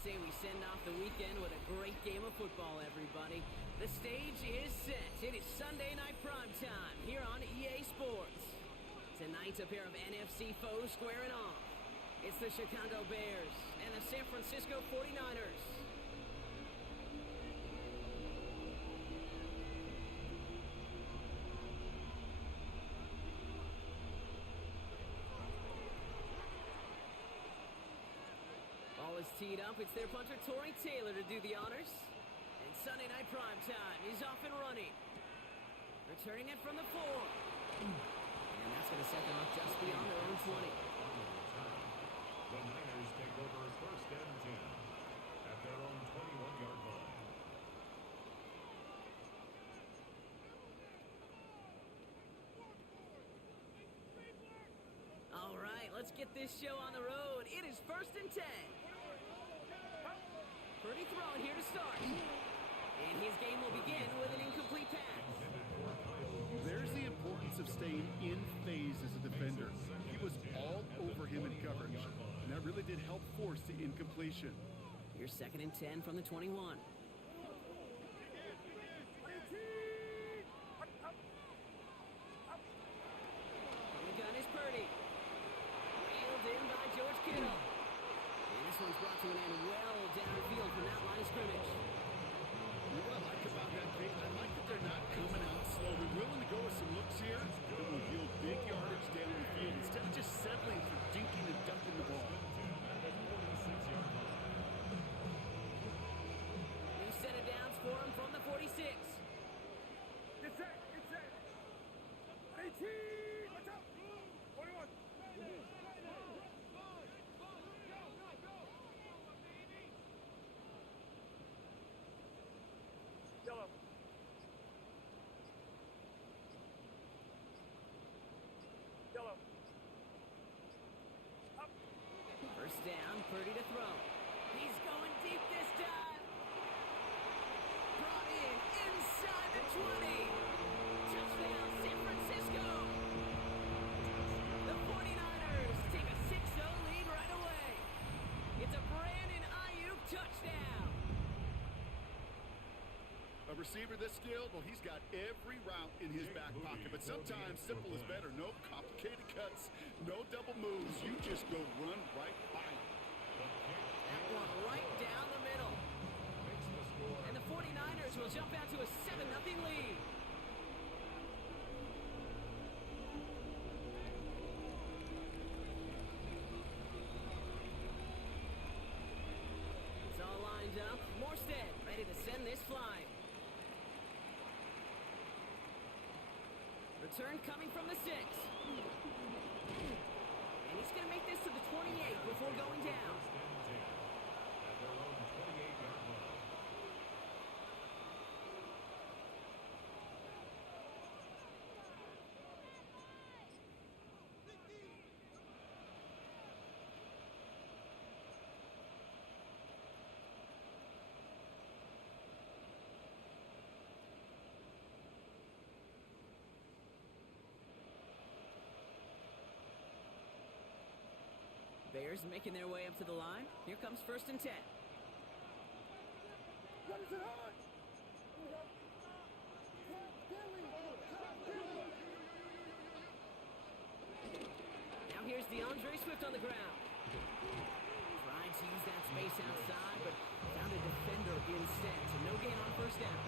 say we send off the weekend with a great game of football, everybody. The stage is set. It is Sunday night prime time here on EA Sports. Tonight's a pair of NFC foes squaring off. It's the Chicago Bears and the San Francisco 49ers. Ball is teed up. It's their punter, Torrey Taylor, to do the honors. And Sunday night prime time is off and running. Returning it from the 4. And that's going to set them up just beyond their own 20. The Niners take over first and 10 at their own 21-yard line. All right, let's get this show on the road. It is first and 10. Pretty throwing here to start. And his game will begin with an incomplete pass. There's the importance of staying in phase as a defender. He was all over him in coverage, and that really did help force the incompletion. Here's second and 10 from the 21. The gun is Purdy. Wheeled in by George Kittle. And this one's brought to an end well downfield from that line of scrimmage. You know what I like about that, Kate? I like that they're not coming out slow. They're willing to go with some looks here that will yield big yardage down the field instead of just settling for dinking and ducking the ball. New set of downs for him from the 46. Get set! 18! Watch out! 21! Yellow. Yellow. Up. First down, Purdy to throw. He's going deep this time. Brought in inside the 20. Touchdown, San Francisco. The 49ers take a 6-0 lead right away. It's a Brandon Ayuk touchdown. A receiver this skilled, well, he's got every route in his back pocket. But sometimes simple is better. No complicated cuts, no double moves. You just go run right by him. That one right down the middle. And the 49ers will jump out to a 7-0 lead. It's all lined up. Morstead ready to send this flying. Return coming from the 6. And he's going to make this to the 28 before going down. At their own 28-yard line. Bears making their way up to the line. Here comes first and 10. Now here's DeAndre Swift on the ground. Tried to use that space outside, but found a defender instead. So no gain on first down.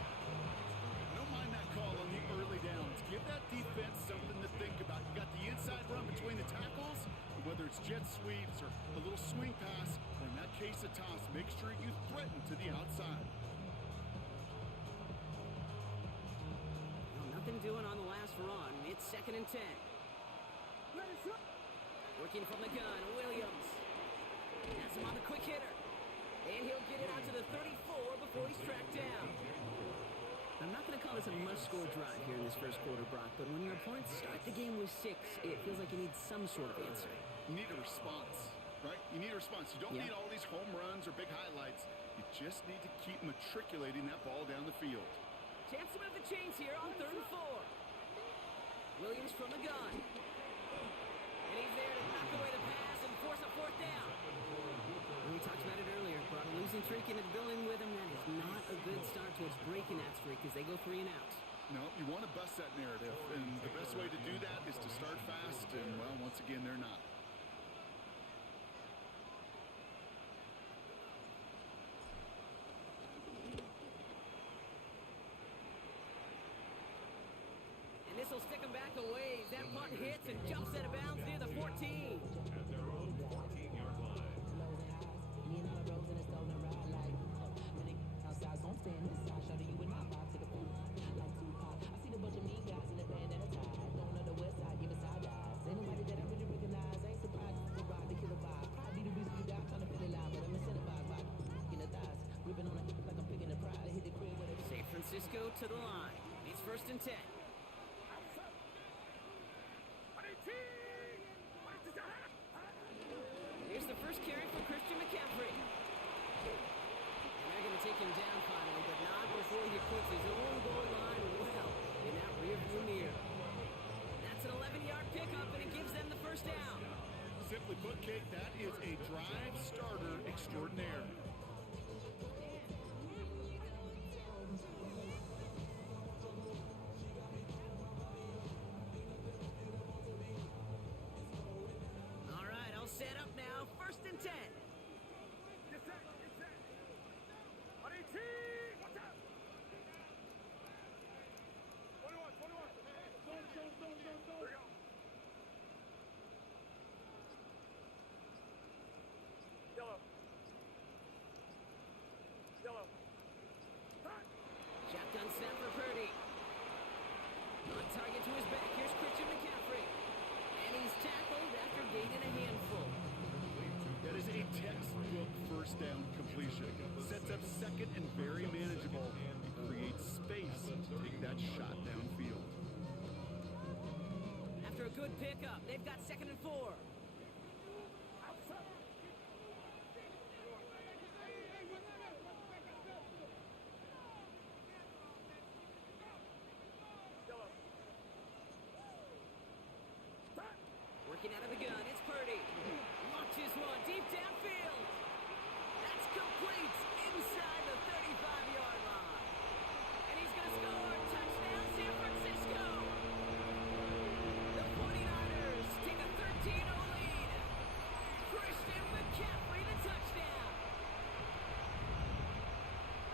I don't mind that call on the early downs. Give that defense something to think about. You got the inside run between the tackles, and whether it's jet sweeps or a little swing pass, or in that case a toss, make sure you threaten to the outside. Well, nothing doing on the last run. It's second and 10. Working from the gun, Williams. Has him on the quick hitter. And he'll get it out to the 34 before he's tracked down. I'm not going to call this a must-score drive here in this first quarter, Brock, but when your opponents start the game with 6, it feels like you need some sort of answer. You need a response, right? You need a response. You don't need all these home runs or big highlights. You just need to keep matriculating that ball down the field. Chance to move the chains here on 3rd and 4. Williams from the gun. And he's there to knock away the pass and force a 4th down. We talked about it earlier. Brought a lose streak into the building with him. That is not a good start towards breaking that streak as they go 3 and out. No, you want to bust that narrative, and the best way to do that is to start fast, and, well, once again, they're not. And this will stick him back a ways. That punt hits and jumps out of bounds near the 14. At their own 14-yard line. San Francisco to the line. It's 1st and 10. Here's the first carry for Christian McCaffrey. And they're going to take him down finally, but not before he puts his own goal line well in that rearview mirror. That's an 11-yard pickup, and it gives them the first down. Simply put, Kate, that is a drive starter extraordinaire. All right, I'll set up now. 1st and 10. Get set. Get set. On 18. Watch out. 21. 21. There we go. Yellow. Yellow. Hot. Shotgun snap for Purdy. On target to his back. Here's Christian McCaffrey. And he's tackled after gaining a handful. That is a textbook first down completion. Sets up second and very manageable and creates space to take that shot downfield. After a good pickup, they've got 2nd and 4. Working out of the gun, it's Purdy. Launches one deep downfield. That's complete inside the 35-yard line. And he's going to score. Touchdown, San Francisco. The 49ers take a 13-0 lead. Christian McCaffrey, the touchdown.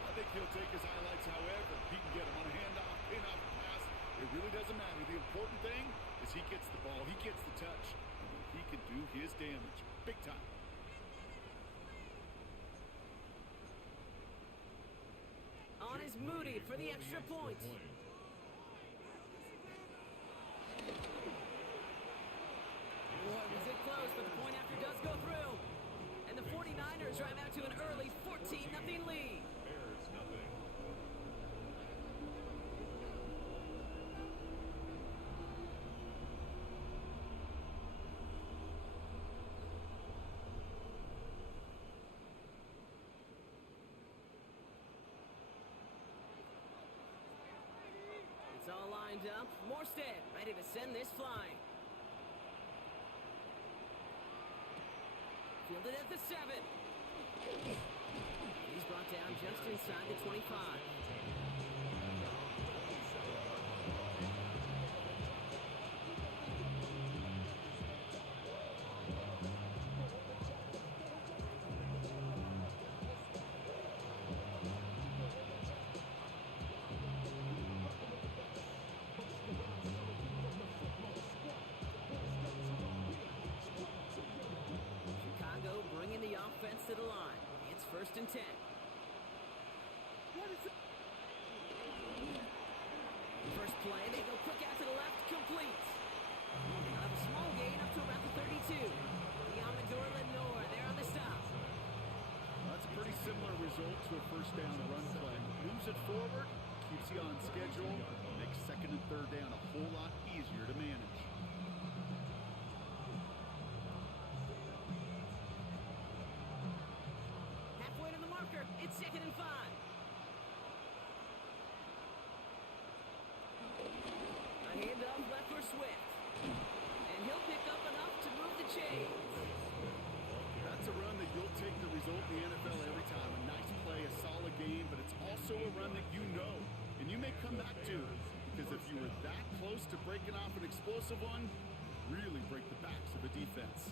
I think he'll take his highlights however he can get them on a handoff, pin-off pass. It really doesn't matter. The important thing is he gets the ball, he gets the touch, and he can do his damage. Big time. On is Moody for the extra point. Boy, was it close, but the point after does go through. And the 49ers drive out to an early 14-0 lead. Bears nothing. It's all lined up. Morstead ready to send this flying. Fielded at the 7. He's brought down just inside the 25. Chicago bringing the offense to the line. It's 1st and 10. First play, they go quick out to the left, complete. They'll have a small gain up to about the 32. Yamador Lenore, they're on the stop. That's a pretty similar result to a first down run play. Moves it forward, keeps you on schedule, makes 2nd and 3rd down a whole lot easier to manage. Halfway to the marker, it's 2nd and 5. A handoff left for Swift. And he'll pick up enough to move the chains. That's a run that you'll take the result in the NFL every time. A nice come back to. Because if you were that close to breaking off an explosive one, really break the backs of the defense.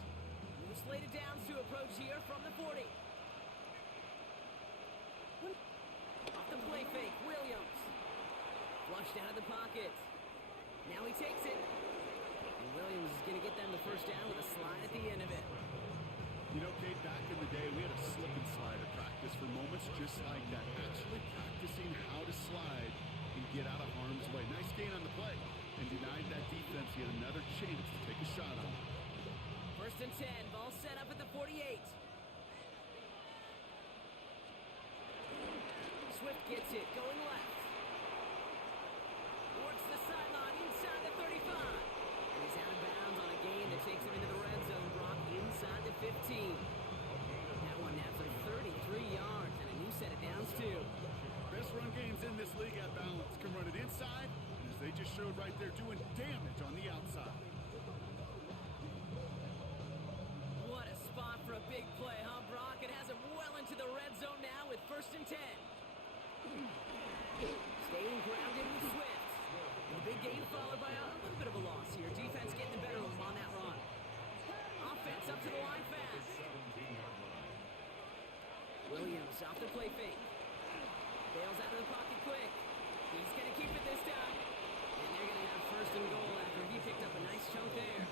Slated downs to approach here from the 40. Off the play fake, Williams. Flushed out of the pocket. Now he takes it. And Williams is going to get them the first down with a slide at the end of it. You know, Kate, back in the day, we had a slip and slide at practice for moments just like that. Actually practicing how to slide and get out of harm's way. Nice gain on the play. And denied that defense yet another chance to take a shot on it. First and 10, ball set up at the 48. Swift gets it, going left. Works the sideline inside the 35. And he's out of bounds on a gain that takes him into the red zone, Brock, inside the 15. That one nabs him 33 yards and a new set of downs, too. Best run games in this league at balance. Can run it inside, and as they just showed right there, doing damage on the outside. What a spot for a big play, huh, Brock? It has him well into the red zone now with first and 10. Staying grounded with Swift. And a big gain followed by a little bit of a loss here. Defense getting the better of him on that run. Offense up to the line fast. Williams off the play fake. Bails out of the pocket quick. He's going to keep it this time. And they're going to have first and goal after he picked up a nice chunk there.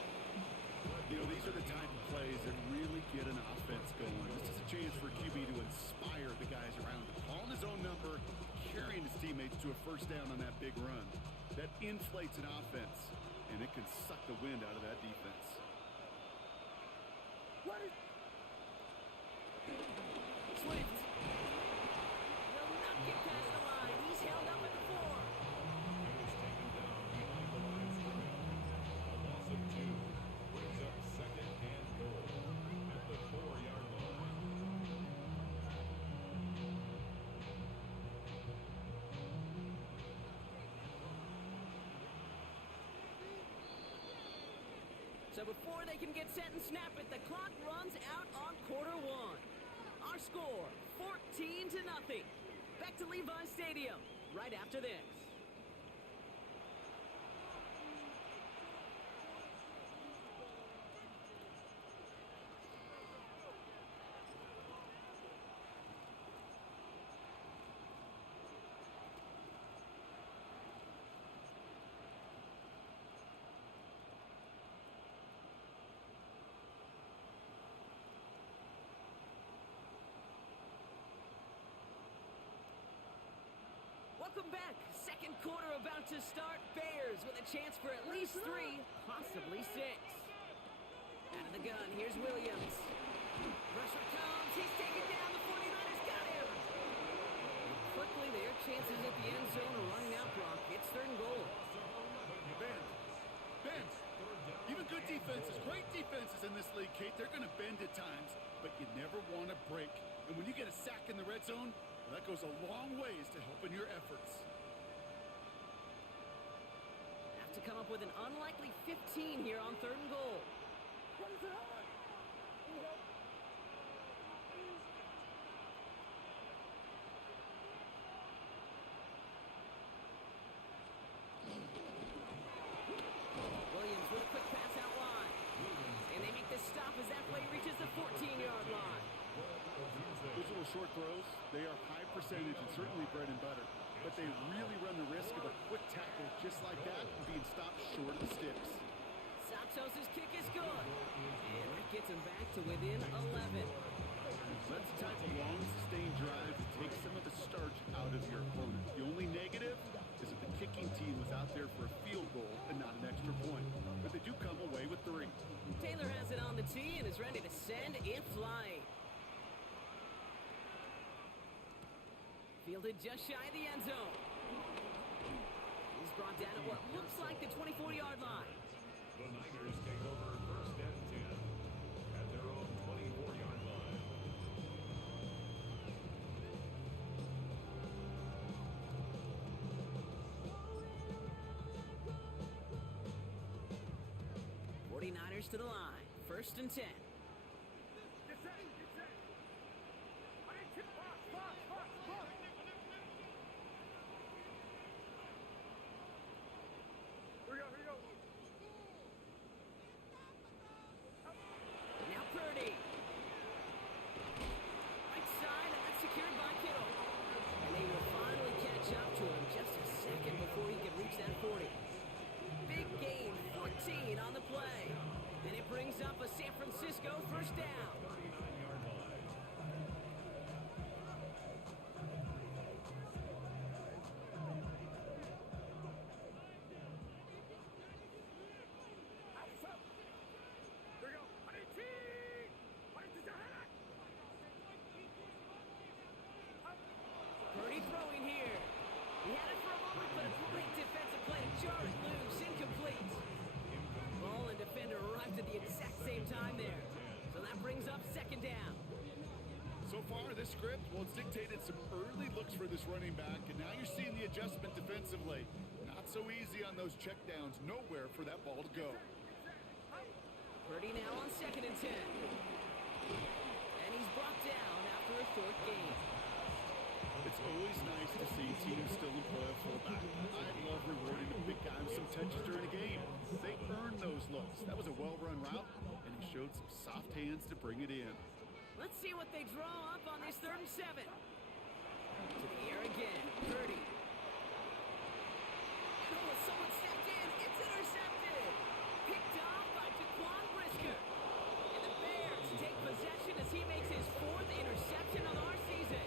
You know, these are the type of plays that really get an offense going. This is a chance for QB to inspire the guys around him. Calling his own number, carrying his teammates to a first down on that big run. That inflates an offense, and it can suck the wind out of that defense. Swift. Will not get past the line. He's held up at the 4. He was taken down behind the line of scrimmage. A loss of 2 brings up second and goal at the 4-yard line. So before they can get set and snap it, the clock runs out on quarter 1. Our score, 14-0. Back to Levi Stadium right after this. Welcome back. Second quarter about to start. Bears with a chance for at least 3, possibly 6. Out of the gun, here's Williams. Pressure comes. He's taken down. The 49ers got him. And quickly, their chances at the end zone are running out, Brock. It's third and goal. Bend. Even good defenses, great defenses in this league, Kate, they're going to bend at times, but you never want to break. And when you get a sack in the red zone, that goes a long ways to helping your efforts. Have to come up with an unlikely 15 here on third and goal. Williams with a quick pass out wide. And they make the stop as that play reaches the 14-yard line. Those little short throws, they are high percentage and certainly bread and butter. But they really run the risk of a quick tackle just like that and being stopped short of the sticks. Santos' kick is good. And that gets him back to within 11. That's the type of long, sustained drive that takes some of the starch out of your opponent. The only negative is that the kicking team was out there for a field goal and not an extra point. But they do come away with 3. Taylor has it on the tee and is ready to send it flying. Fielded just shy of the end zone. He's brought down at what looks like the 24-yard line. The Niners take over first and 10 at their own 24-yard line. '49ers to the line. First and 10. Get set. I need 2. Box. first down. 39-yard line. There we go. 118. 118. Purdy throwing here. He had it for a moment, but a great defensive play to jar it loose. Incomplete. Ball and defender arrived at the exact same time there. So that brings up second down. So far, this script, well, it's dictated some early looks for this running back, and now you're seeing the adjustment defensively. Not so easy on those checkdowns. Nowhere for that ball to go. Purdy now on 2nd and 10. And he's brought down after a short gain. It's always nice to see teams still employ a fullback. I love rewarding a big guy with some touches during a game. They earned those looks. That was a well-run route, and he showed some soft hands to bring it in. Let's see what they draw up on this 3rd and 7. To the air again. Purdy. Oh, someone stepped in. It's intercepted. Picked off by Jaquan Brisker. And the Bears take possession as he makes his 4th interception of our season.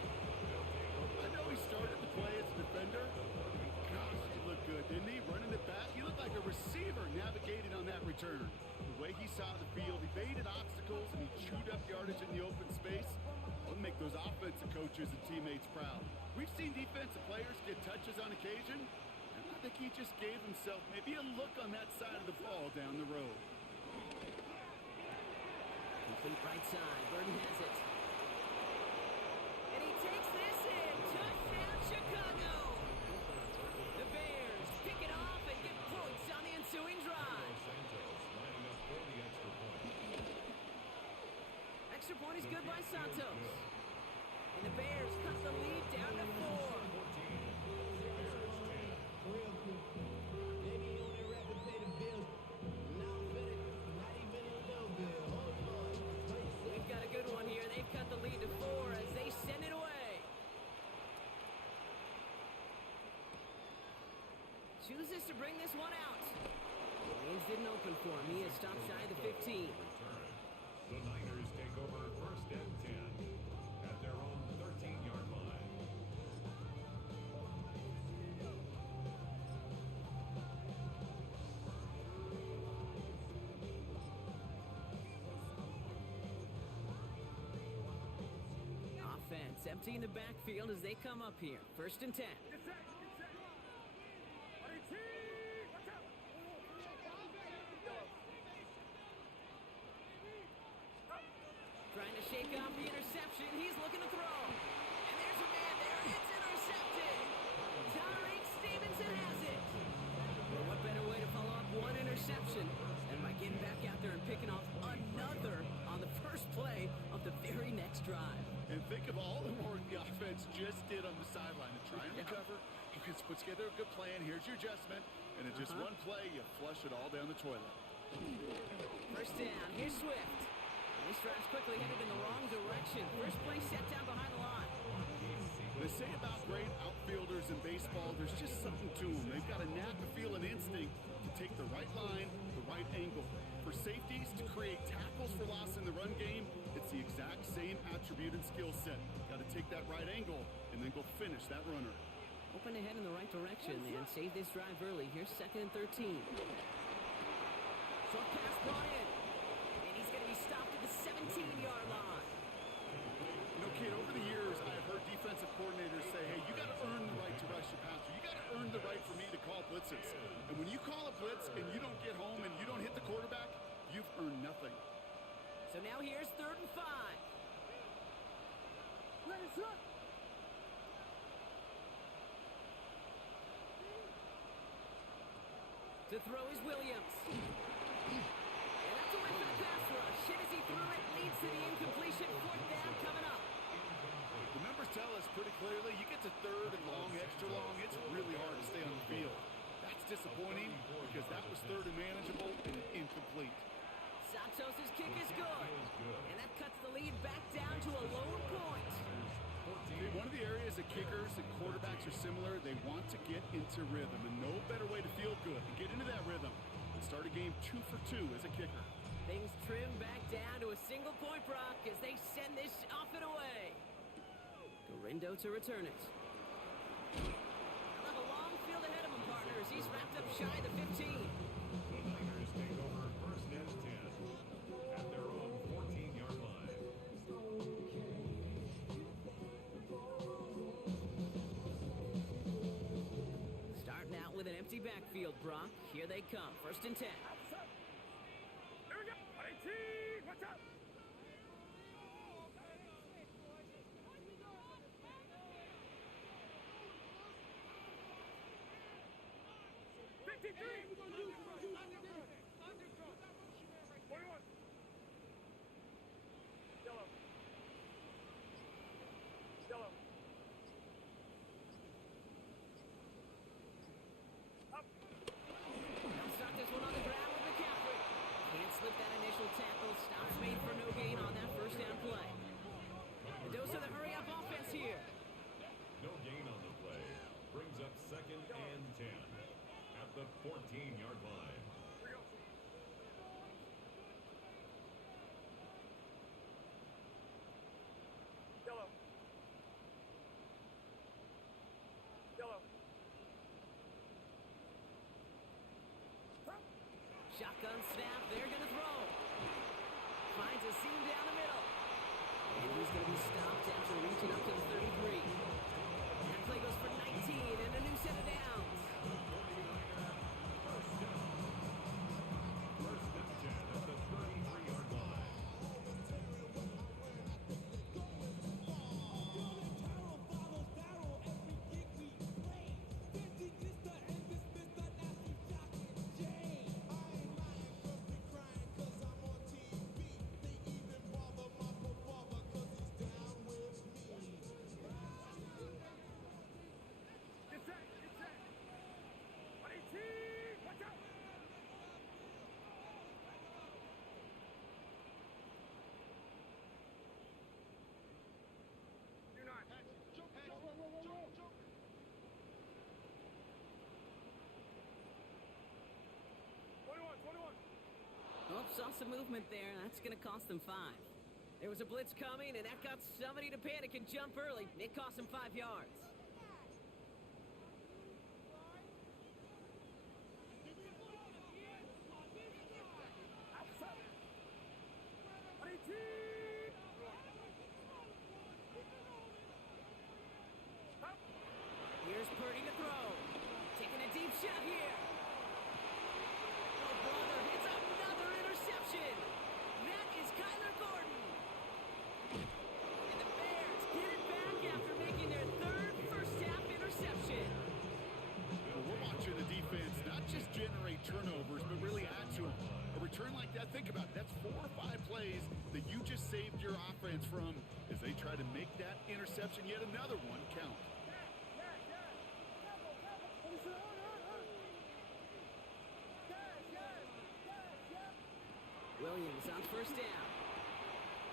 I know he started the play as a defender. Gosh, he looked good, didn't he? Running it back, he looked like a receiver navigating on that return. The way he saw the field, he baited obstacles and he chewed up yardage in the open space. That'll make those offensive coaches and teammates proud. We've seen defensive players get touches on occasion, and I think he just gave himself maybe a look on that side of the ball down the road. Complete right side. Burton has it. And he takes this in. Touchdown, Chicago. The Bears pick it off and get points on the ensuing drive. Santos lining up for the extra point. Extra point is good by Santos. And the Bears cut the lead down to 4. 14. Bears 10. We've got a good one here. They've cut the lead to 4 as they send it away. Chooses to bring this one out. Lanes didn't open for him. He is stopped shy of the 15. Return. The Niners take over 1st and 10 at their own 13-yard line. Offense emptying the backfield as they come up here. 1st and 10. Get set. Get set. 118. Watch out. Trying to shake off the interception. He's looking to throw. And there's a man there. It's intercepted. Tyreek Stevenson has it. Well, what better way to follow up one interception than by getting back out there and picking off another on the first play of the very next drive. And think of all the work the offense just did on the sideline to try and recover. You can put together a good plan. Here's your adjustment. And in just one play, you flush it all down the toilet. 1st down. Here's Swift. This drive's quickly headed in the wrong direction. First play set down behind the line. They say about great outfielders in baseball, there's just something to them. They've got a knack, a feel, an instinct to take the right line, the right angle. For safeties, to create tackles for loss in the run game, it's the exact same attribute and skill set. Got to take that right angle and then go finish that runner. Open ahead in the right direction and save this drive early. Here's 2nd and 13. Short pass brought in. And he's going to be stopped at the 17-yard line. You know, kid, over the years, I've heard defensive coordinators say, hey, you got to earn the right to rush your passer. You got to earn the right for me to call blitzes. And when you call a blitz and you don't get home and you don't hit the quarterback, you've earned nothing. So now here's 3rd and 5. Let it run. To throw is Williams. And that's a win for the pass rush. Hit as he threw it, leads to the incompletion. 4th down coming up. The numbers tell us pretty clearly, you get to 3rd and long, extra long, it's really hard to stay on the field. That's disappointing because that was 3rd and manageable and incomplete. Santos' kick is good. And that cuts the lead back down to a lone point. Okay, one of the areas that kickers and quarterbacks are similar, they want to get into rhythm, and no better way to feel good and get into that rhythm than start a game 2 for 2 as a kicker. Things trim back down to a single point, Brock, as they send this off and away. Gorindo to return it. They'll have a long field ahead of him, partners. He's wrapped up shy of the 15. The Niners take over first and 10 at their own 14-yard line. Starting out with an empty backfield, Brock. Here they come. First and 10. Here we go. 18. Watch out. 53. 21. Yellow. Yellow. Up. They'll start this one on the ground with McCaffrey. Can't slip that initial tackle. Stops made for no gain on that first down play. The dose of the hurry-up offense here. No gain on the play. Brings up second and 10 at the 14-yard line. Here we go. Yellow. Yellow. Up. Shotgun snap. They're going to throw. Finds a seam down the middle. And he's going to be stopped after reaching up to the 33. That play goes for 19 and a new set of downs. First and 10 at the 33-yard line. Get set. Get set. 18. Watch out. Do not. 21. Oh, saw some movement there. That's going to cost them 5. There was a blitz coming, and that got somebody to panic and jump early. It cost them 5 yards. Outside. 18. Up. Here's Purdy to throw. Taking a deep shot here. Oh, brother, it's another interception. That is Kyler Gordon. And the Bears get it back after making their third first-half interception. Well, we're watching the defense not just generate turnovers, but really add to them. A return like that, think about it. That's 4 or 5 plays that you just saved your offense from as they try to make that interception, yet another one, count. Williams on first down.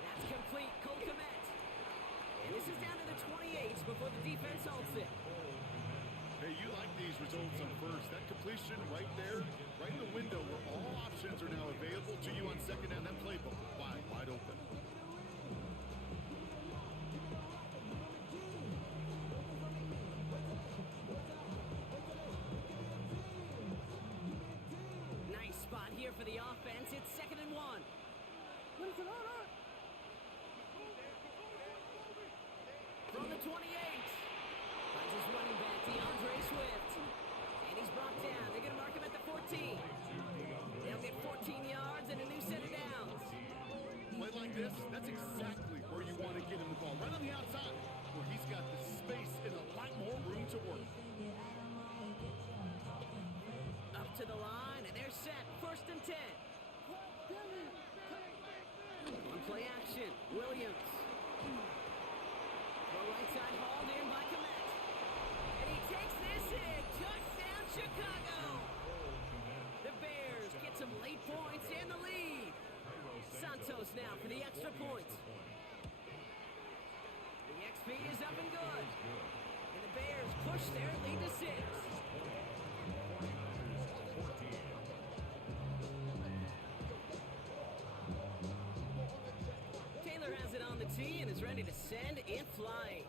That's complete. Cole Kmet. And this is down to the 28 before the defense halts it. Hey, you like these results on first. That completion right there, right in the window where all options are now available to you on second down. That playbook wide open. Nice spot here for the offense. It's 2nd and 1. From the 28. Finds his running back, DeAndre Swift. And he's brought down. They're going to mark him at the 14. They'll get 14 yards and a new set of downs. Play like this, that's exactly where you want to get him the ball. Right on the outside, where he's got the space and a lot more room to work. Up to the line, and they're set. 1st and 10. On play action, Williams. The right side hauled in by Kmet. And he takes this in. Touchdown, Chicago. The Bears get some late points and the lead. Santos now for the extra point. The XP is up and good. And the Bears push their lead to 6. the tee and is ready to send it flying.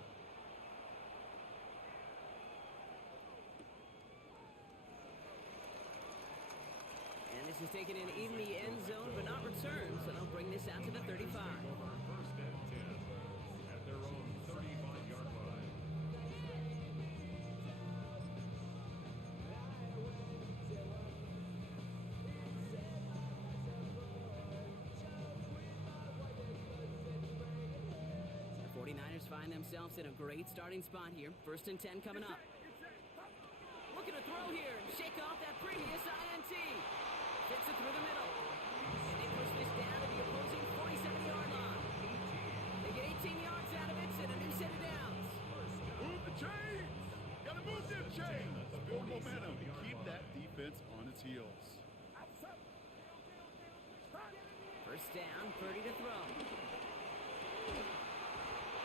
And this is taken in the end zone, but not returned, so they'll bring this out to the 35. First and 10 at their own 35-yard line. The 49ers find themselves in a great starting spot here. First and 10 coming up. Looking to throw here and shake off that previous INT. Fits it through the middle. And they push this down to the opposing 47-yard line. They get 18 yards out of it and a new set of downs. Move the chains! Gotta move them chains! Build momentum. Keep that defense on its heels. First down, Purdy to throw.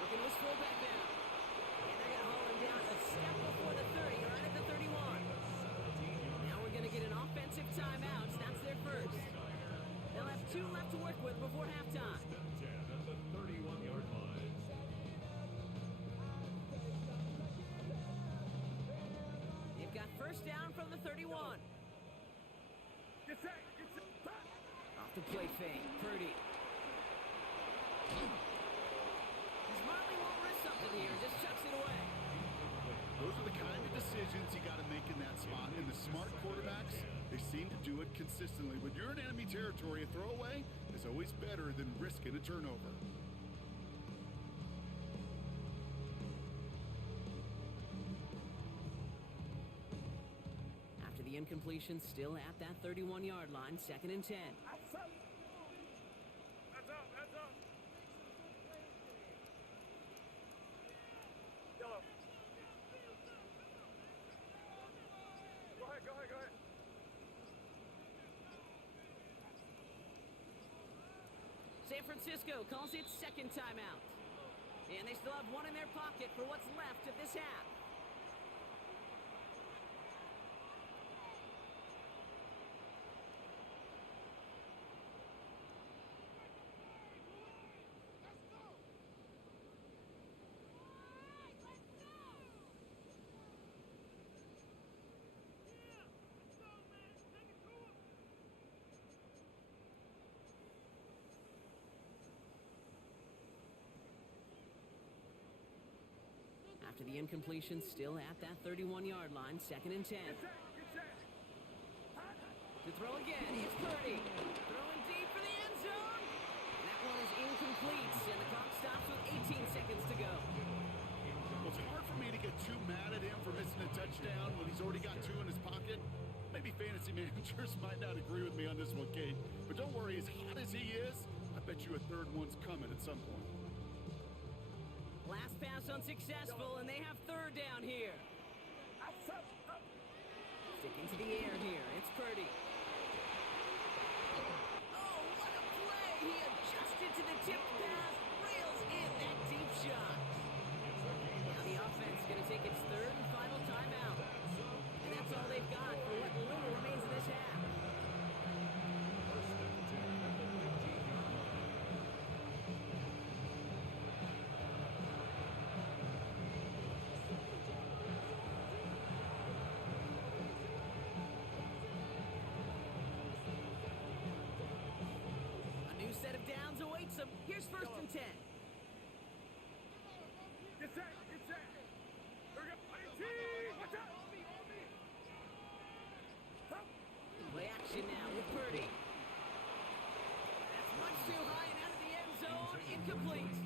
Looking to his fullback now. And they're going to haul him down a step before the 30, right at the 31. Now we're going to get an offensive timeout. That's their first. They'll have 2 left to work with before halftime. 10 at the 31-yard line. They've got first down from the 31. Get set. Off the play fake, Purdy. Smartly won't risk something here, just chucks it away. Those are the kind of decisions you got to make in that spot. And the smart quarterbacks, they seem to do it consistently. When you're in enemy territory, a throwaway is always better than risking a turnover. After the incompletion, still at that 31-yard line, second and 10. Hands up. Yellow. Go ahead. San Francisco calls it second timeout. And they still have one in their pocket for what's left of this half. After the incompletion, still at that 31-yard line, second and 10. Get set. To throw again, it's Purdy. Throwing deep for the end zone. And that one is incomplete, and the clock stops with 18 seconds to go. Well, it's hard for me to get too mad at him for missing a touchdown when he's already got 2 in his pocket. Maybe fantasy managers might not agree with me on this one, Kate. But don't worry, as hot as he is, I bet you a third one's coming at some point. Last pass unsuccessful, and they have third down here. Sticking to the air here, it's Purdy. Oh, what a play! He adjusted to the tipped pass, rails in that deep shot. Now the offense is going to take its third and final timeout. And that's all they've got for what little remains of this half. Set of downs awaits them. Here's first and 10. Get set. Here we go. INT. Watch out. Play action now with Purdy. That's much too high and out of the end zone. Incomplete.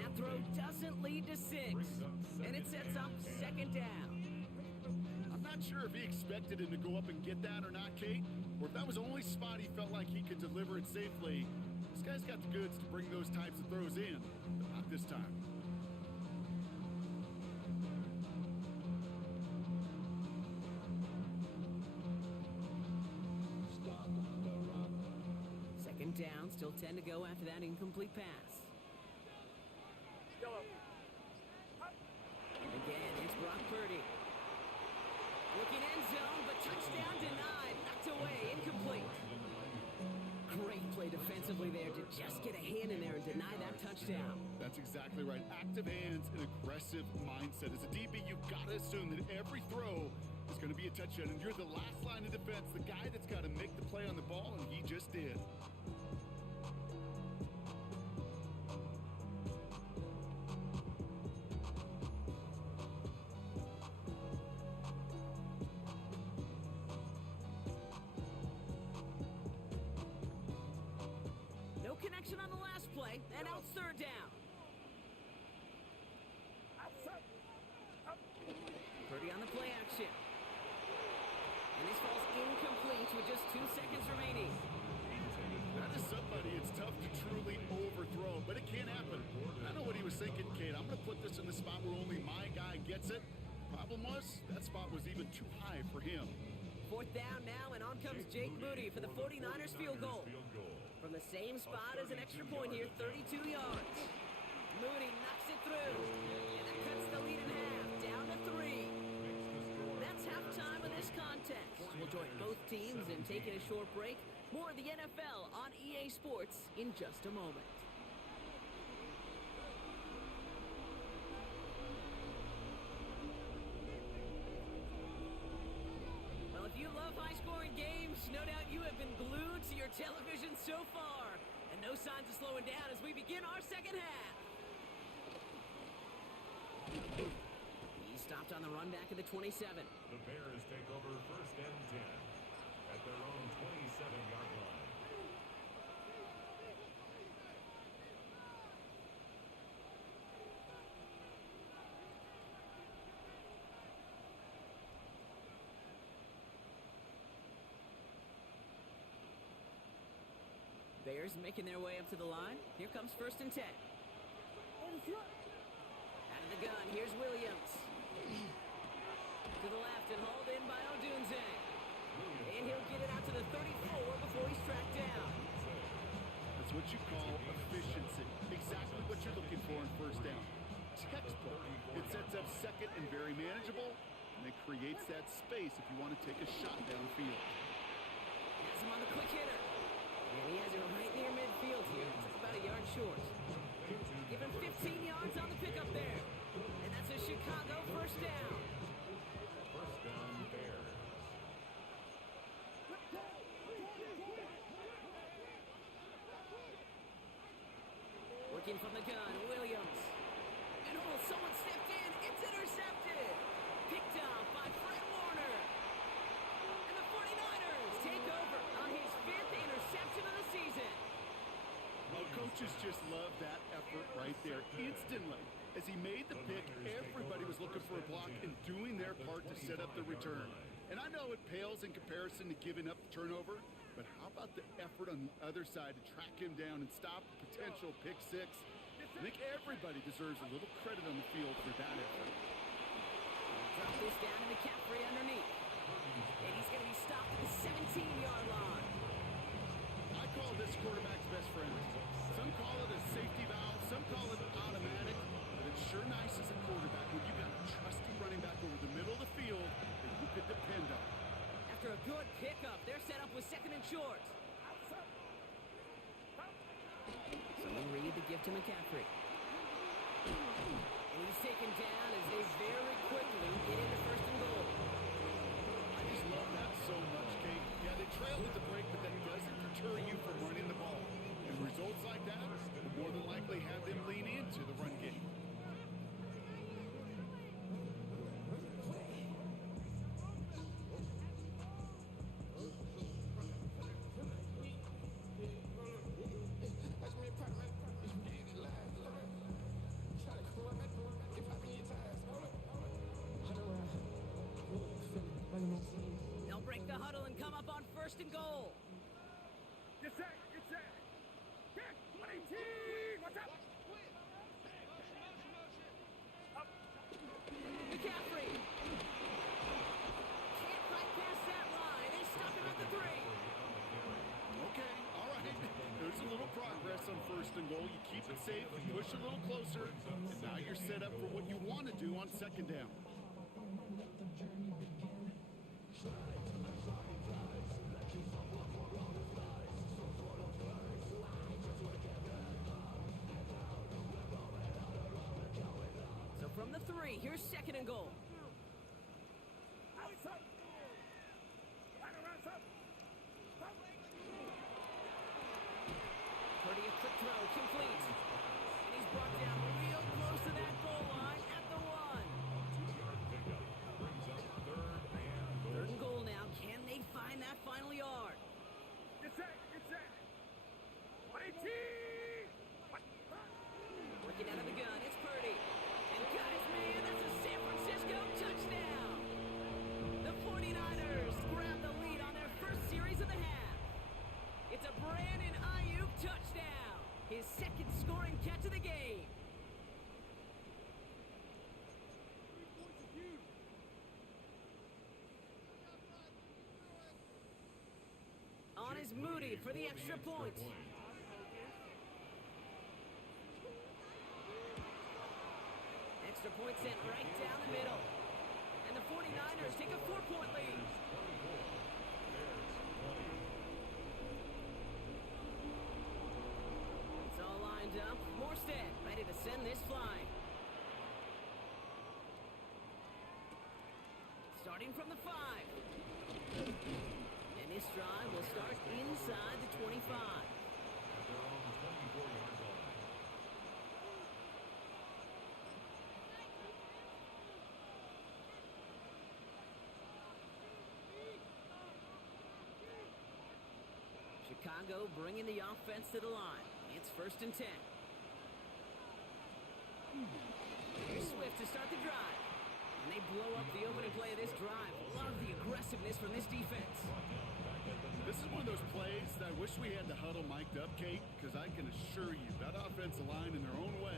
That throw doesn't lead to 6. And it sets up second down. I'm not sure if he expected him to go up and get that or not, Kate, or if that was the only spot he felt like he could deliver it safely. This guy's got the goods to bring those types of throws in, but not this time. Second down, still 10 to go after that incomplete pass. Yellow. Again, it's Brock Purdy. Looking end zone, but touchdown denied. Knocked away, incomplete. Great play defensively there to just get a hand in there and deny that touchdown. touchdown. That's exactly right. Active hands and aggressive mindset. As a DB, you've got to assume that every throw is going to be a touchdown, and you're the last line of defense, the guy that's got to make the play on the ball, and he just did. No connection on the last play, and now it's third down. Purdy on the play action. And this falls incomplete with just 2 seconds remaining. That is somebody it's tough to truly overthrow, but it can happen. I know what he was thinking, Kate. I'm going to put this in the spot where only my guy gets it. Problem was, that spot was even too high for him. Fourth down now, and on comes Jake Moody for the 49ers field goal. From the same spot as an extra point here, 32 yards. Moody knocks it through, and that cuts the lead in half, down to 3. That's halftime of this contest. We'll join both teams in taking a short break. More of the NFL on EA Sports in just a moment. Well, if you love high-scoring games, no doubt you have been glued to your television so far. And no signs of slowing down as we begin our second half. He stopped on the run back at the 27. The Bears take over first and 10 at their own 27-yard line. Bears making their way up to the line. Here comes first and 10. Out of the gun, here's Williams. To the left and hauled in by Odunze. And he'll get it out to the 34 before he's tracked down. That's what you call efficiency. Exactly what you're looking for in first down. Textbook. It sets up second and very manageable, and it creates that space if you want to take a shot downfield. Has him on the quick hitter. And he has it right near midfield here. It's about a yard short. Give him 15 yards on the pickup there. And that's a Chicago first down. First down, Bears. Working from the gun, Williams. And oh, someone stepped in. It's intercepted. Picked off by Fred Warner. And the 49ers take over on his 5th interception of the season. Well, coaches just love that effort right there. Instantly, as he made the pick, everybody was looking for a block and doing their part to set up the return. And I know it pales in comparison to giving up the turnover, but how about the effort on the other side to track him down and stop a potential pick six? I think everybody deserves a little credit on the field for that effort. Drop this down to McCaffrey underneath. And he's going to be stopped at the 17-yard line. I call this quarterback's best friend. Some call it a safety valve, some call it automatic, but it's sure nice as a quarterback when you got a trusty running back over the middle of the field that you could depend on. After a good pickup, they're set up with second and short. Someone read the gift to McCaffrey. And he's taken down as they very quickly get into first and goal. I just love that so much, Kate. Yeah, they trailed at the break, but that doesn't deter you from running the ball. And results like that will more than likely have them lean into the run game. They'll break the huddle and come up on first and goal. Get set, get set. Get 118. What's up? McCaffrey. Can't quite pass that line. They stop him at the 3. Okay, all right. There's a little progress on first and goal. You keep it safe, you push a little closer, and now you're set up for what you want to do on second down. 3. Here's second and goal. Outside. Right around top. Purdy, a quick throw, complete. And he's brought down real close to that goal line at the 1. 2-yard pickup brings up third and goal. Third and goal now. Can they find that final yard? Get set. Get set. 118. Working out of the gun, it's Purdy. And guys, man, that's a San Francisco touchdown. The 49ers grab the lead on their first series of the half. It's a Brandon Ayuk touchdown. His second scoring catch of the game. On is Moody for the extra point. Extra point sent right down the middle. And the 49ers take a 4-point lead. It's all lined up. Morstead ready to send this flying. Starting from the 5. And this drive will start inside the 25. At their own 24-yard line. Chicago bringing the offense to the line. It's first and 10. Here's Swift to start the drive. And they blow up the opening play of this drive. Love the aggressiveness from this defense. This is one of those plays that I wish we had the huddle mic'd up, Kate, because I can assure you that offensive line in their own way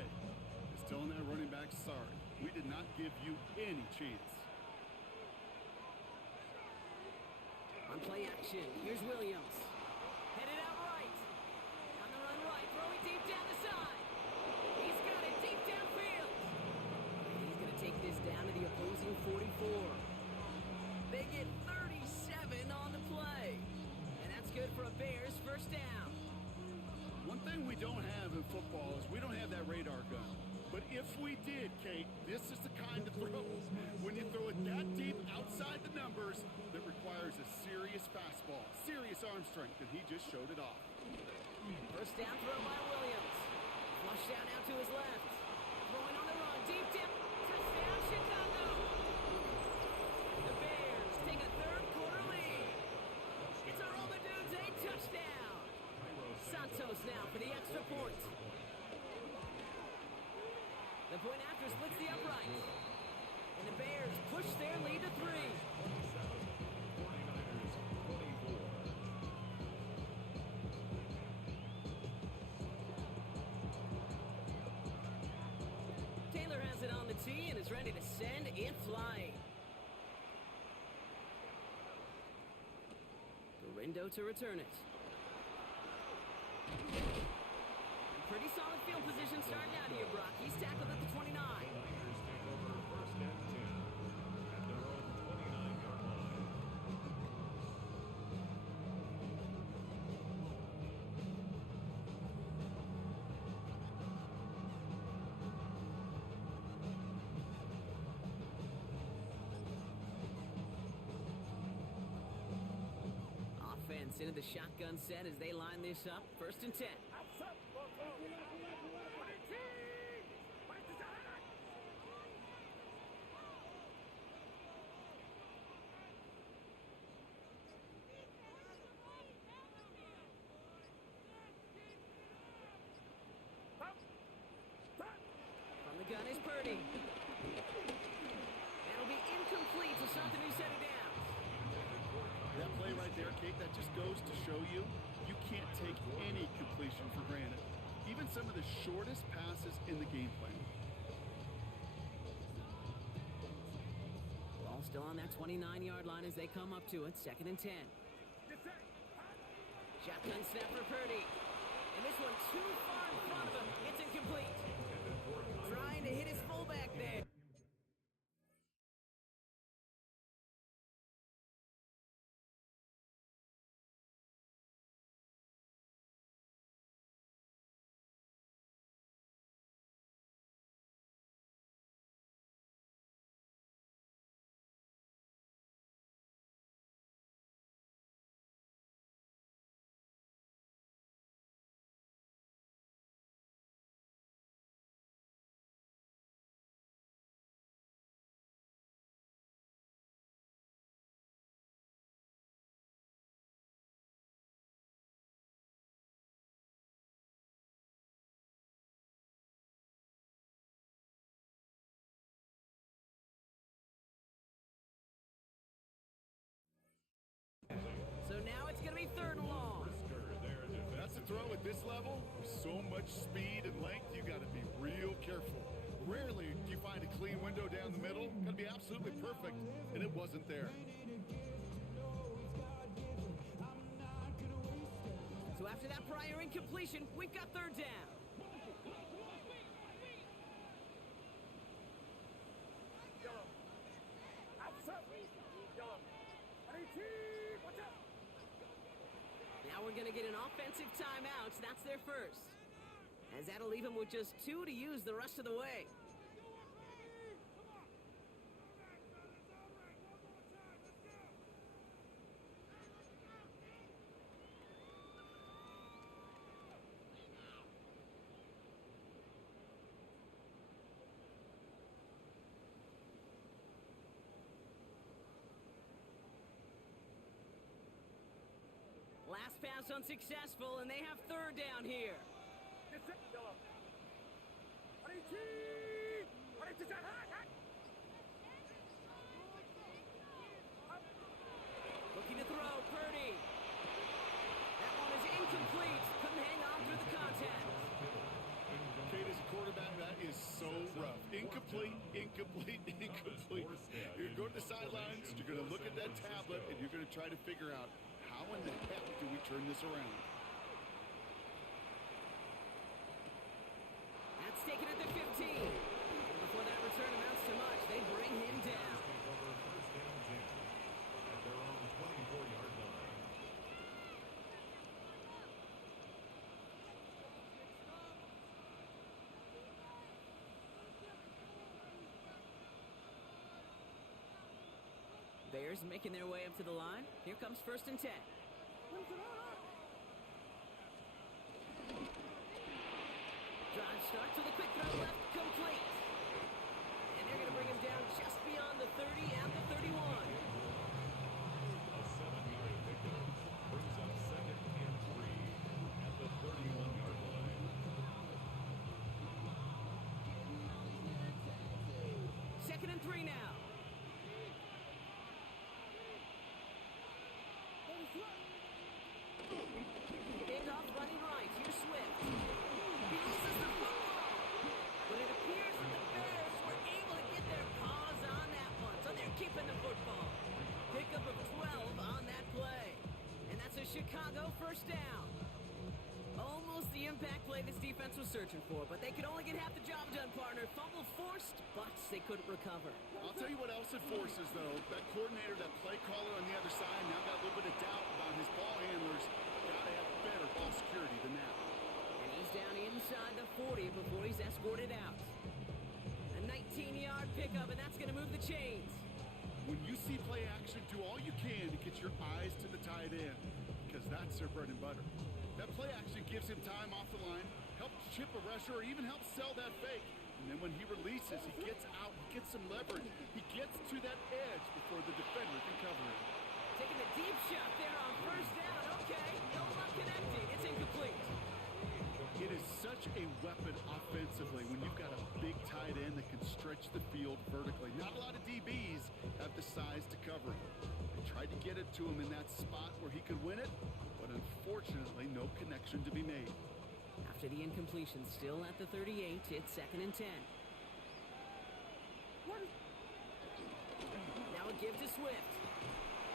is telling that running back, sorry, we did not give you any chance. On play action, here's Williams. Headed out right. On the run right, throwing deep down the side. He's got it deep downfield. And he's going to take this down to the opposing 44. They get 37 on the play. And that's good for a Bears first down. One thing we don't have in football is we don't have that radar gun. But if we did, Kate, this is the kind of throw, when you throw it that deep outside the numbers, that requires a serious fastball, serious arm strength, and he just showed it off. First down throw by Williams. Flush down out to his left. Throwing on the run, deep down. Touchdown, Chicago. The Bears take a third-quarter lead. It's a Roma Dudes, a touchdown. Santos now for the extra point. The point after splits the upright. And the Bears push their lead to 3. 49ers 24. Taylor has it on the tee and is ready to send it flying. Garindo to return it. Pretty solid field position starting out here, Brock. He's tackled at the 29. Niners take over first and 10 at their own 29-yard line. Offense into the shotgun set as they line this up. First and 10. Outside. 118. From the gun is Purdy. That'll be incomplete to start the new set of downs. That play right there, Kate, that just goes to show you, you can't take any completion for granted. Even some of the shortest passes in the game plan. Ball still on that 29-yard line as they come up to it. Second and 10. Get set. Shotgun snap for Purdy. And this one too far in front of him. It's incomplete. Trying to hit his fullback there. level, with so much speed and length, you got to be real careful. Rarely do you find a clean window down the middle. Got to be absolutely perfect, and it wasn't there. So after that prior incompletion, we've got third down. Yellow. Outside. Yellow. 18. Watch out. Now we're going to get an offensive timeout. That's their first. As that'll leave them with just 2 to use the rest of the way. Last pass unsuccessful, and they have third down here. Yellow. 18. 18. Hot. Looking to throw, Purdy. That one is incomplete. Couldn't hang on through the contact. Kate, as a quarterback, that is so rough. Incomplete. You're going to the sidelines, you're going to look at that tablet, and you're going to try to figure out, how in the heck do we turn this around? That's taken at the 15. And before that return amounts to much, they bring him down. First down 10 at their own 24-yard line. Bears making their way up to the line. Here comes first and 10. Drive start to the quick throw left, complete. And they're going to bring him down just beyond the 30 and the 31. A 7-yard pickup brings up second and 3 at the 31-yard line. Second and 3 now. Big off running right. Here's Swift. He loses the football. But it appears that the Bears were able to get their paws on that one. So they're keeping the football. Pickup of 12 on that play. And that's a Chicago first down. Almost the impact play this defense was searching for, but they could only get half the job done, partner. Fumble forced, but they couldn't recover. I'll tell you what else it forces, though. That coordinator, that play caller on the other side, now got a little bit of doubt about his ball handlers. Got to have better ball security than that. And he's down inside the 40 before he's escorted out. A 19-yard pickup, and that's going to move the chains. When you see play action, do all you can to get your eyes to the tight end, because that's their bread and butter. That play action gives him time off the line, helps chip a rusher, or even helps sell that fake. And then when he releases, he gets out, he gets some leverage. He gets to that edge before the defender can cover him. Taking the deep shot there on first down. Okay, no luck connecting. It's incomplete. It is such a weapon offensively when you've got a big tight end that can stretch the field vertically. Not a lot of DBs have the size to cover him. They tried to get it to him in that spot where he could win it, but unfortunately, no connection to be made. After the incompletion, still at the 38, it's second and 10. Now a give to Swift.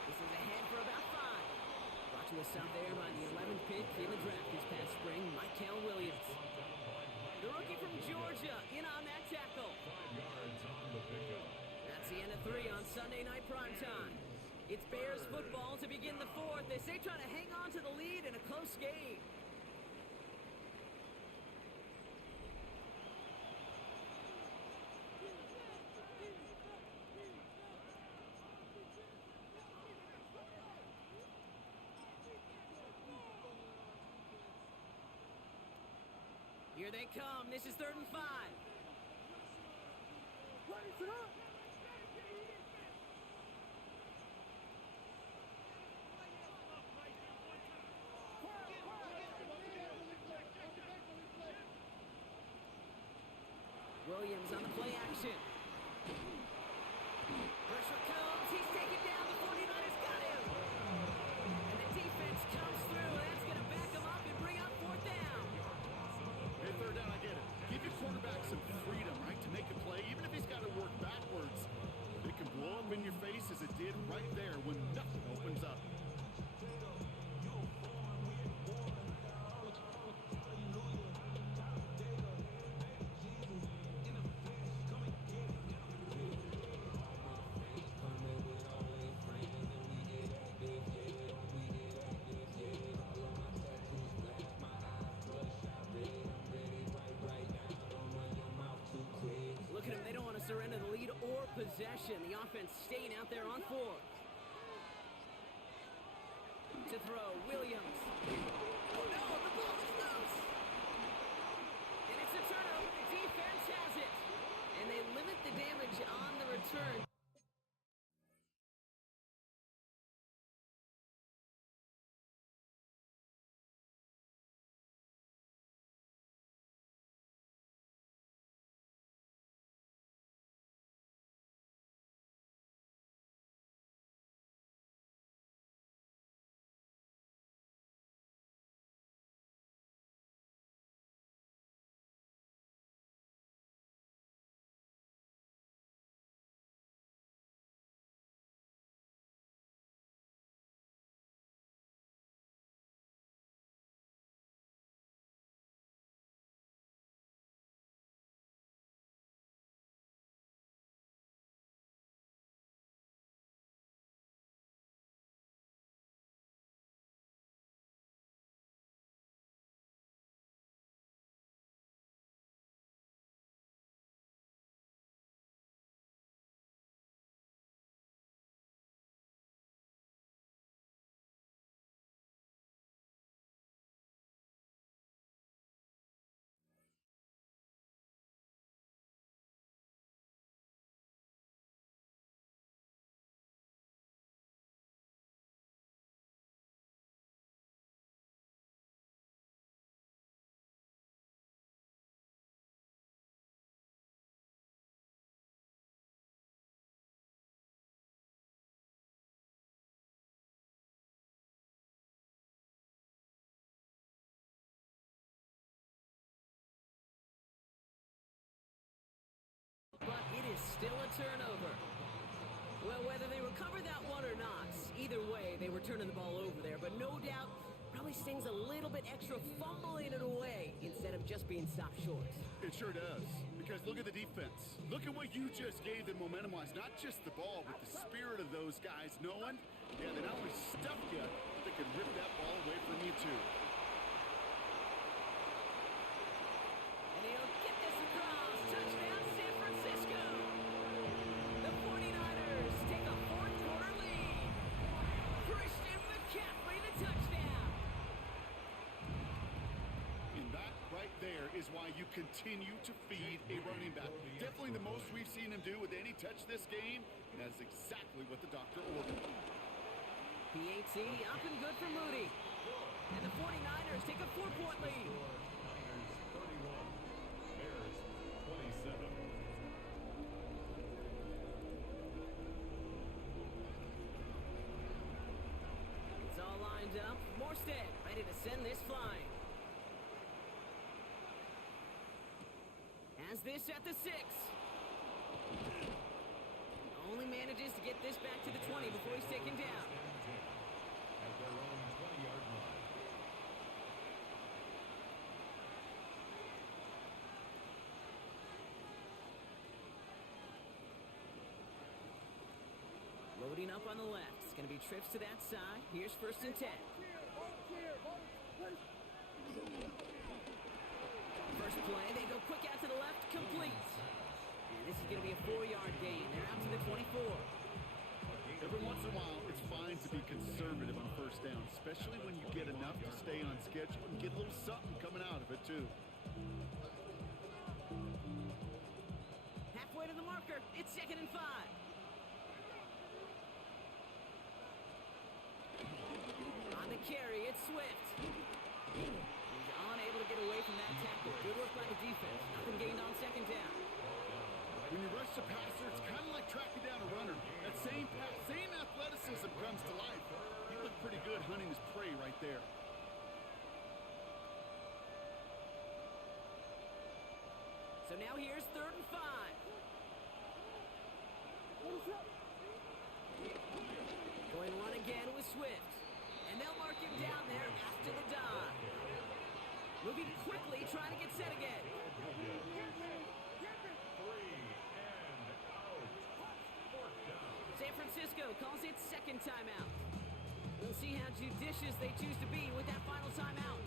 This is ahead for about 5. Brought to us out there by the 11th pick in the draft this past spring, Michael Williams. The rookie from Georgia in on that tackle. 5 yards on the pickup. That's the end of 3 on Sunday Night Primetime. It's Bears football to begin the 4th. They say trying to hang on to the lead in a close game. Here they come. This is 3rd and 5. Williams on the play action. Pressure comes. He's taken down. The 49ers got him. And the defense comes through. That's going to back him up and bring up 4th down. right there when nothing opens up. Look at them, they don't want to surrender the lead or possession. The offense staying out there on fourth. To throw, Williams. Oh no, the ball is loose! And it's a turnover, the defense has it. And they limit the damage on the return. But it is still a turnover. Well, whether they recover that one or not, either way, they were turning the ball over there. But no doubt, probably stings a little bit extra fumbling it away instead of just being stopped short. It sure does. Because look at the defense. Look at what you just gave them momentum-wise. Not just the ball, but the spirit of those guys knowing, yeah, they not only stuffed you, but they could rip that ball away from you too. And he'll get this across. Touchdown, San Francisco. The 49ers take a fourth-quarter lead. Christian McCaffrey, the touchdown. And that right there is why you continue to feed a running back. Definitely the most we've seen him do with any touch this game. And that's exactly what the doctor ordered. PAT up and good for Moody. And the 49ers take a 4-point lead. Niners 31, Bears 27. It's all lined up. Morstead ready to send this flying. Has this at the 6. Only manages to get this back to the 20 before he's taken down. At their own 20-yard line. Loading up on the left. It's going to be trips to that side. Here's 1st and 10. First play, they go quick out to the left, complete. And this is going to be a 4-yard gain. They're out to the 24. Every once in a while, it's fine to be conservative on first down, especially when you get enough to stay on schedule and get a little something coming out of it, too. Halfway to the marker. It's 2nd and 5. On the carry, it's Swift. He's unable to get away from that tackle. Good work by the defense. Nothing gained on 2nd down. When you rush the passer, it's kind of like tracking down a runner. That same pass, same athleticism comes to life. He looked pretty good hunting his prey right there. So now here's 3rd and 5. Going run again with Swift. And they'll mark him down there after the dive. Moving quickly, trying to get set again. 3 and out. 4th down. San Francisco calls it second timeout. We'll see how judicious they choose to be with that final timeout.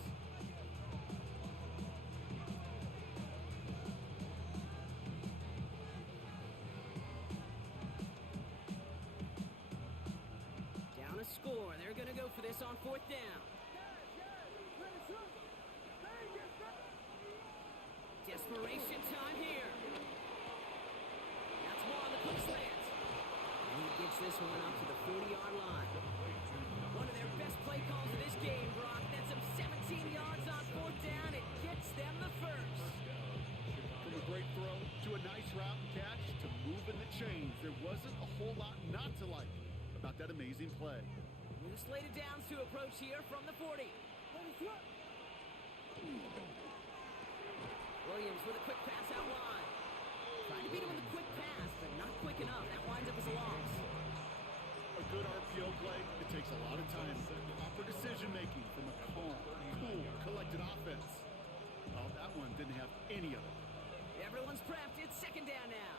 Down a score. They're going to go for this on 4th down. Desperation time here. That's more on the quick slant. And he gets this one up to the 40-yard line. One of their best play calls of this game, Brock. That's some 17 yards on 4th down. It gets them the first. From a great throw to a nice route and catch to moving the chains, there wasn't a whole lot not to like about that amazing play. With a slated downs to approach here from the 40. Williams with a quick pass out wide. Trying to beat him with a quick pass, but not quick enough. That winds up as a loss. A good RPO play, it takes a lot of time. Proper decision-making from a calm, cool, collected offense. Well, that one didn't have any of it. Everyone's prepped. It's second down now.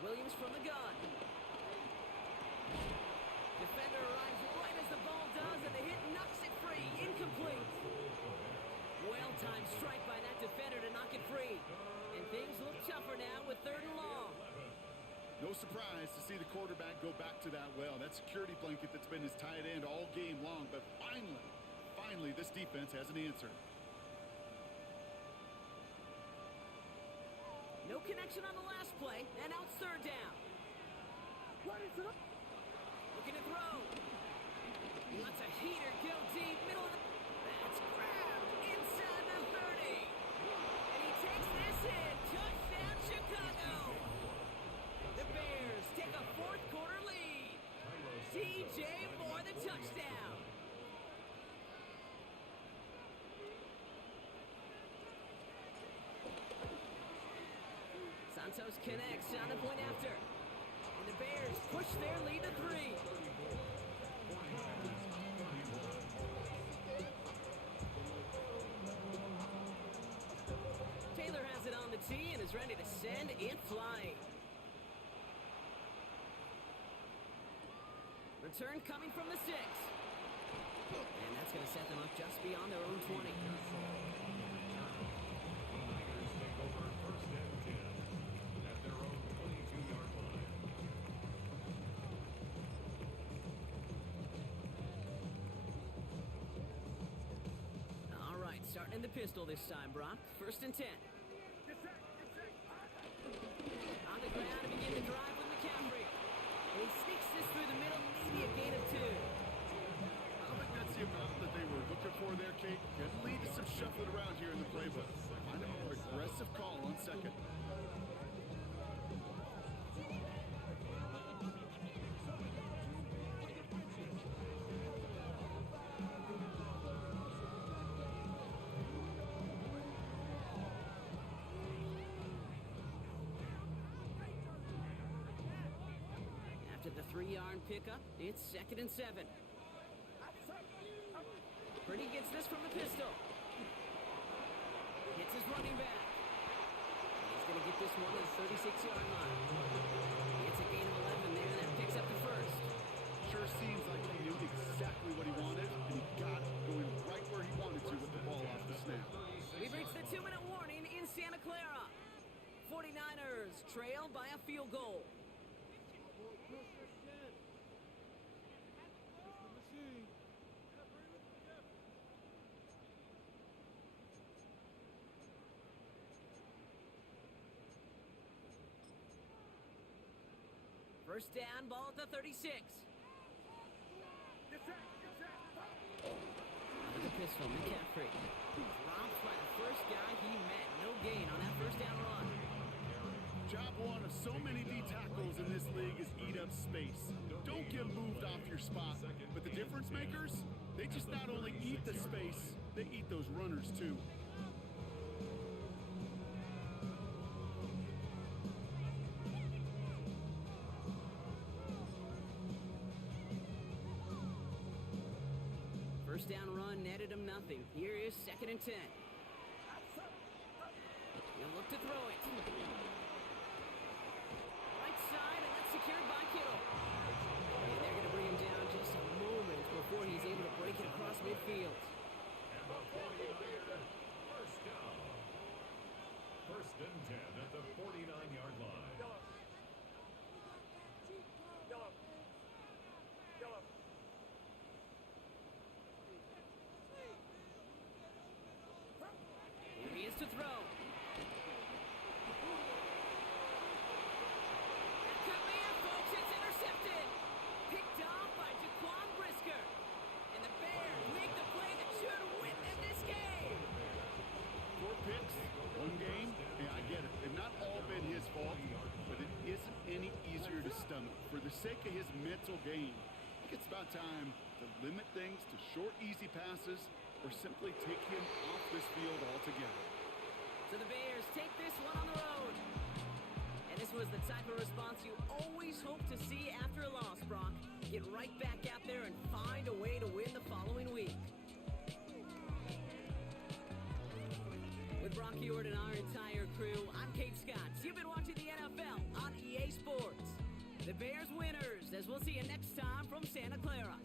Williams from the gun. Defender arrives right as the ball does, and the hit knocks it free. Incomplete. Well-timed strike by that defender to knock it free. And things look tougher now with 3rd and long. No surprise to see the quarterback go back to that well. That security blanket that's been his tight end all game long. But finally, this defense has an answer. No connection on the last play, and now it's 3rd down. Looking to throw. He lets a heater go deep, middle of the... That's grabbed inside the 30. And he takes this in. Touchdown, Chicago. The Bears take a 4th quarter lead. DJ for the touchdown. Santos connects on the point after. And the Bears push their lead to 3. Taylor has it on the tee and is ready to send it flying. Return coming from the 6. And that's going to set them up just beyond their own 20. Niners take over 1st and 10 at their own 22-yard line. All right, starting in the pistol this time, Brock. 1st and 10. On the ground to begin the drive with McCaffrey. And he sneaks this through the middle, maybe a gain of 2. I don't think that's the amount that they were looking for there, Kate. Can lead to some shuffling around here in the playbook. Find a more aggressive call on 2nd. After the 3-yard pickup, it's 2nd and 7. Purdy gets this from the pistol. Hits his running back. He's going to get this one at the 36-yard line. It's a gain of 11 there, and that picks up the 1st. Sure seems like he knew exactly what he wanted, and he got it going right where he wanted to with the ball off the snap. We've reached the 2-minute warning in Santa Clara. 49ers trail by a field goal. First down, ball at the 36. With the pistol, McCaffrey. Drops by the first guy he met. No gain on that first down run. Job one of so many D tackles in this league is eat up space. Don't get moved off your spot. But the difference makers, they just not only eat the space, they eat those runners too. netted him nothing. Here is 2nd and 10. He'll look to throw it. Right side, and that's secured by Kittle. And they're going to bring him down just a moment before he's able to break it across midfield. And the 49er, first down. 1st and 10 at the 49-yard line. Yellow. Yellow. Yellow. Here he is to throw. That could be it, folks. It's intercepted. Picked off by Jaquan Brisker. And the Bears make the play that should win them this game. 4 picks, 1 game. Hey, I get it. They've not all been his fault, but it isn't any easier to stomach. For the sake of his mental game, I think it's about time to limit things to short, easy passes or simply take him off this field altogether. So the Bears take this one on the road. And this was the type of response you always hope to see after a loss, Brock. Get right back out there and find a way to win the following week. With Brock Ewart and our entire crew, I'm Kate Scott. You've been watching the NFL on EA Sports. The Bears winners, as we'll see you next time from Santa Clara.